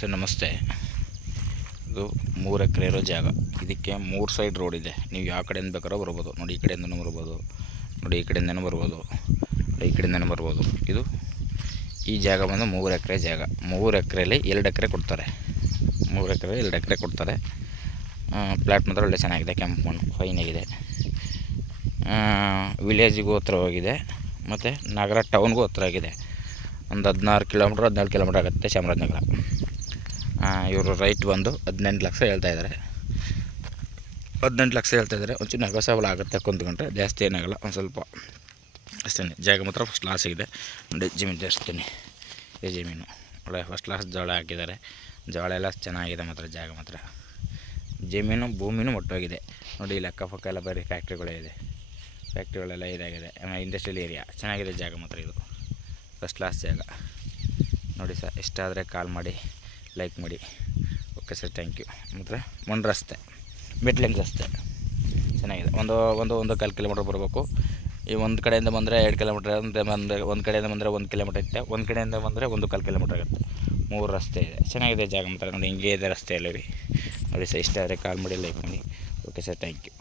Sir ನಮಸ್ತೆ. ಇದು 3 ಎಕರೆ ಇರೋ ಜಾಗ. ಇದಕ್ಕೆ 3 ಸೈಡ್ ರೋಡ್ ಇದೆ. ನೀವು ಯಾವ ಕಡೆಯಿಂದ ಬೇಕಾದ್ರೂ ಬರ್ಬೋದು. ನೋಡಿ, ಈ ಕಡೆಯಿಂದನೂ ಬರ್ಬೋದು, ನೋಡಿ ಈ ಕಡೆಯಿಂದನೂ ಬರ್ಬೋದು, ಈ ಕಡೆಯಿಂದನೂ ಬರ್ಬೋದು. ಈ ಜಾಗ ಬಂದು 3 ಎಕರೆ ಜಾಗ. 3 ಎಕರೆಯಲ್ಲಿ 2 ಎಕರೆ ಕೊಡ್ತಾರೆ. 3 ಎಕರೆ 2 ಎಕರೆ ಕೊಡ್ತಾರೆ. ಪ್ಲಾಟ್ ಮಾತ್ರ ಒಳ್ಳೆ ಚೆನ್ನಾಗಿದೆ, ಕೆಂಪು ಮಣ್ಣು ಫೈನಾಗಿದೆ. ವಿಲೇಜಿಗೂ ಹತ್ರವಾಗಿದೆ ಮತ್ತು ನಗರ ಟೌನ್ಗೂ ಹತ್ರ ಆಗಿದೆ. ಒಂದು 16 ಕಿಲೋಮೀಟ್ರ್ 14 ಕಿಲೋಮೀಟ್ರ್ ಆಗುತ್ತೆ ಚಾಮರಾಜನಗರ. ಇವರು ರೈಟ್ ಬಂದು 18 ಲಕ್ಷ ಹೇಳ್ತಾಯಿದ್ದಾರೆ. 18 ಲಕ್ಷ ಹೇಳ್ತಾಯಿದ್ದಾರೆ. ಒಂಚೂರು ನೆಗೋಸಬಲ್ ಆಗುತ್ತೆ, ಕುಂತ್ಕೊಂಡ್ರೆ ಜಾಸ್ತಿ ಏನಾಗಲ್ಲ, ಒಂದು ಸ್ವಲ್ಪ ಅಷ್ಟೇ. ಜಾಗ ಮಾತ್ರ ಫಸ್ಟ್ ಕ್ಲಾಸ್ ಆಗಿದೆ. ನೋಡಿ ಜಮೀನು ತೋರಿಸ್ತೀನಿ. ಈ ಜಮೀನು ಒಳ್ಳೆ ಫಸ್ಟ್ ಕ್ಲಾಸ್ ಜೋಳ ಹಾಕಿದ್ದಾರೆ. ಜೋಳ ಎಲ್ಲ ಚೆನ್ನಾಗಿದೆ ಮಾತ್ರ. ಜಾಗ ಮಾತ್ರ ಜಮೀನು ಭೂಮಿನೂ ಮೊಟ್ಟೋಗಿದೆ. ನೋಡಿ ಇಲ್ಲಿ ಅಕ್ಕಪಕ್ಕ ಎಲ್ಲ ಬರೀ ಫ್ಯಾಕ್ಟ್ರಿಗಳೇ ಇದೆ. ಫ್ಯಾಕ್ಟ್ರಿಗಳೆಲ್ಲ ಇದಾಗಿದೆ. ಇಂಡಸ್ಟ್ರಿಯಲ್ ಏರಿಯಾ ಚೆನ್ನಾಗಿದೆ ಜಾಗ ಮಾತ್ರ. ಇದು ಫಸ್ಟ್ ಕ್ಲಾಸ್ ಜಾಗ. ನೋಡಿ ಸರ್, ಇಷ್ಟ ಆದರೆ ಕಾಲ್ ಮಾಡಿ, ಲೈಕ್ ಮಾಡಿ. Okay sir, thank you. ಮತ್ತು ಮಣ್ಣು ರಸ್ತೆ, ಮೆಟ್ಲಿಂಗ್ ರಸ್ತೆ ಚೆನ್ನಾಗಿದೆ. ಒಂದು ಕಾಲು ಕಿಲೋಮೀಟ್ರ್ ಬರಬೇಕು. ಈ ಒಂದು ಕಡೆಯಿಂದ ಬಂದರೆ 2 ಕಿಲೋಮೀಟ್ರ್ ಅಂತ ಬಂದರೆ, ಒಂದು ಕಡೆಯಿಂದ ಬಂದರೆ 1 ಕಿಲೋಮೀಟ್ರ್ ಇರುತ್ತೆ, ಒಂದು ಕಡೆಯಿಂದ ಬಂದರೆ 1 ಕಿಲೋಮೀಟ್ರ್ ಆಗುತ್ತೆ. 3 ರಸ್ತೆ ಇದೆ, ಚೆನ್ನಾಗಿದೆ ಜಾಗ ಮಾತ್ರ. ನೋಡಿ ಹಿಂಗೆ ಇದೆ ರಸ್ತೆಯಲ್ಲಿ. ನೋಡಿ ಸರ್, ಇಷ್ಟ ಆದರೆ ಕಾಲ್ ಮಾಡಿ, ಲೈಕ್ ಮಾಡಿ. Okay sir, thank you.